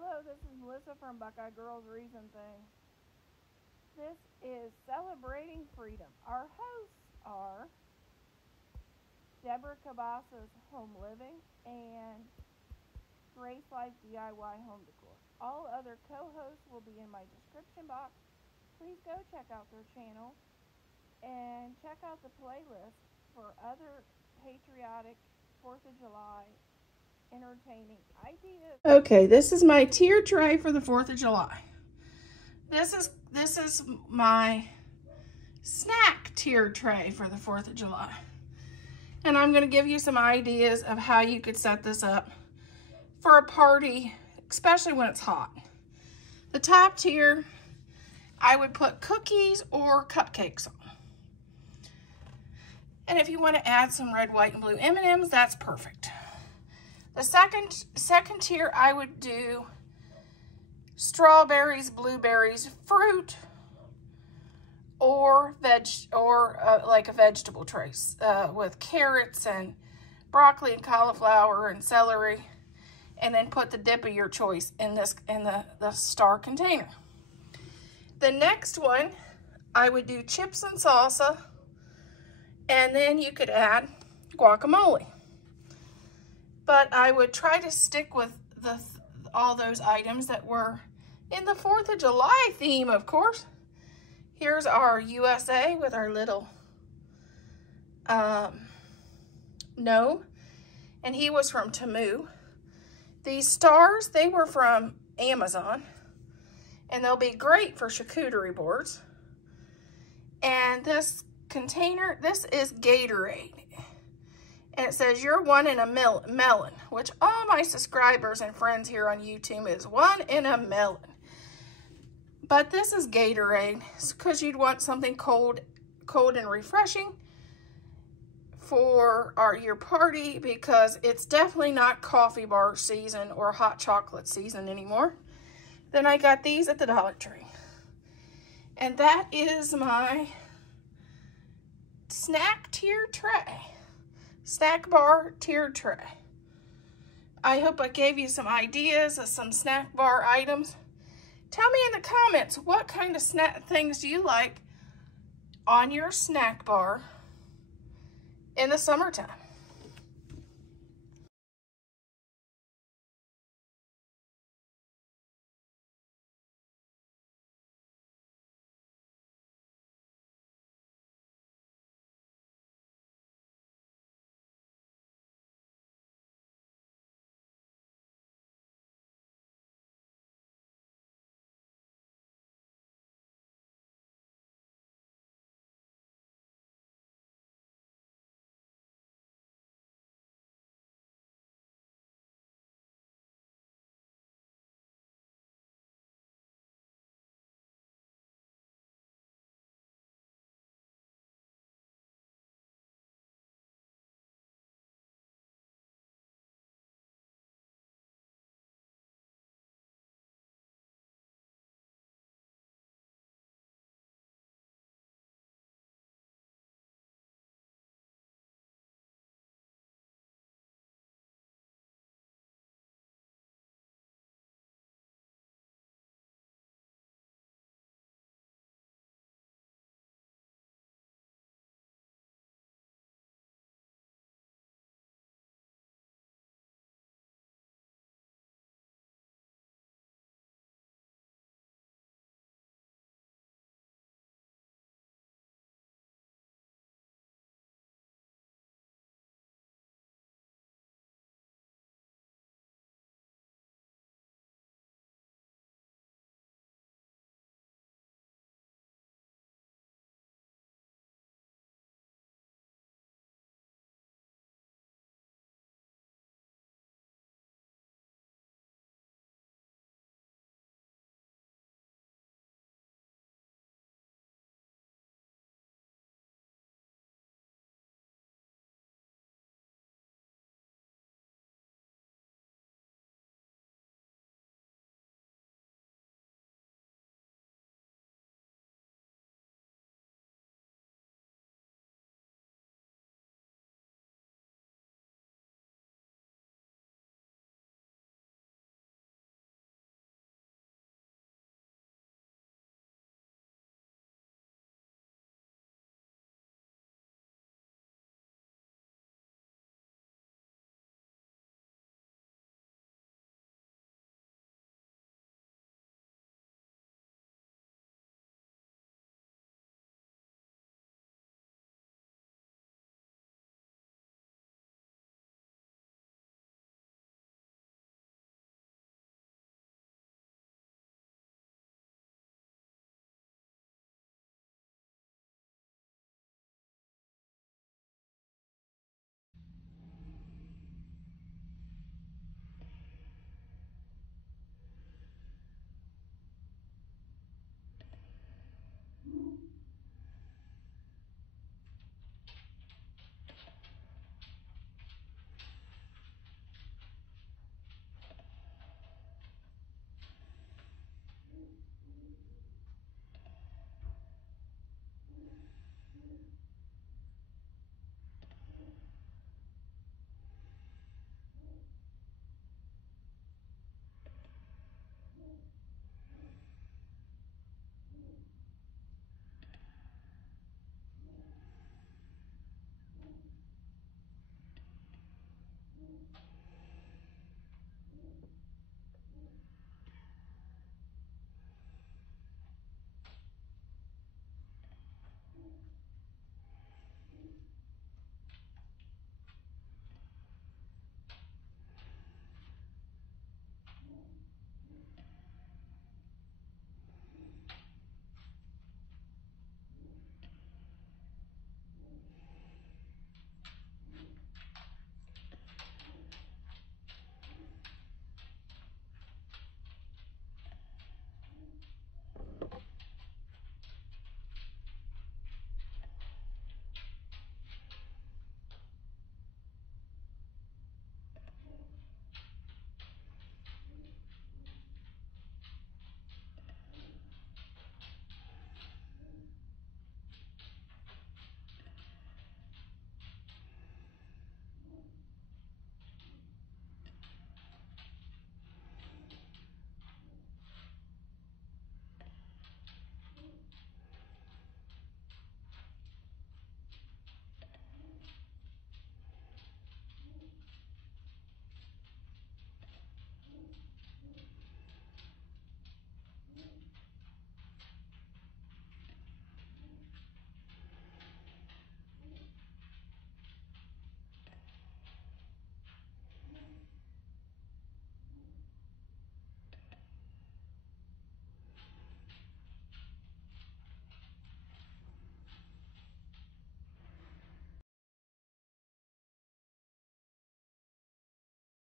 Hello, this is Melissa from Buckeye Girls Reason Thing. This is Celebrating Freedom. Our hosts are Deborah Cabasas Home Living and Grace Life DIY Home Decor. All other co-hosts will be in my description box. Please go check out their channel and check out the playlist for other patriotic 4th of July entertaining ideas. Okay, this is my tier tray for the 4th of July. This is my snack tier tray for the 4th of July. And I'm going to give you some ideas of how you could set this up for a party, especially when it's hot. The top tier, I would put cookies or cupcakes on. And if you want to add some red, white, and blue M&Ms, that's perfect. The second tier, I would do strawberries, blueberries, fruit, or like a vegetable tray with carrots and broccoli and cauliflower and celery, and then put the dip of your choice in the star container. The next one, I would do chips and salsa, and then you could add guacamole. But I would try to stick with all those items that were in the 4th of July theme, of course. Here's our USA with our little gnome, and he was from Temu. These stars, they were from Amazon, and they'll be great for charcuterie boards. And this container, this is Gatorade. And it says, you're one in a melon, which all my subscribers and friends here on YouTube is one in a melon. But this is Gatorade, because you'd want something cold and refreshing for your party, because it's definitely not coffee bar season or hot chocolate season anymore. Then I got these at the Dollar Tree. And that is my snack tier tray. Snack bar tier tray. I hope I gave you some ideas of some snack bar items. Tell me in the comments, what kind of snack things do you like on your snack bar in the summertime?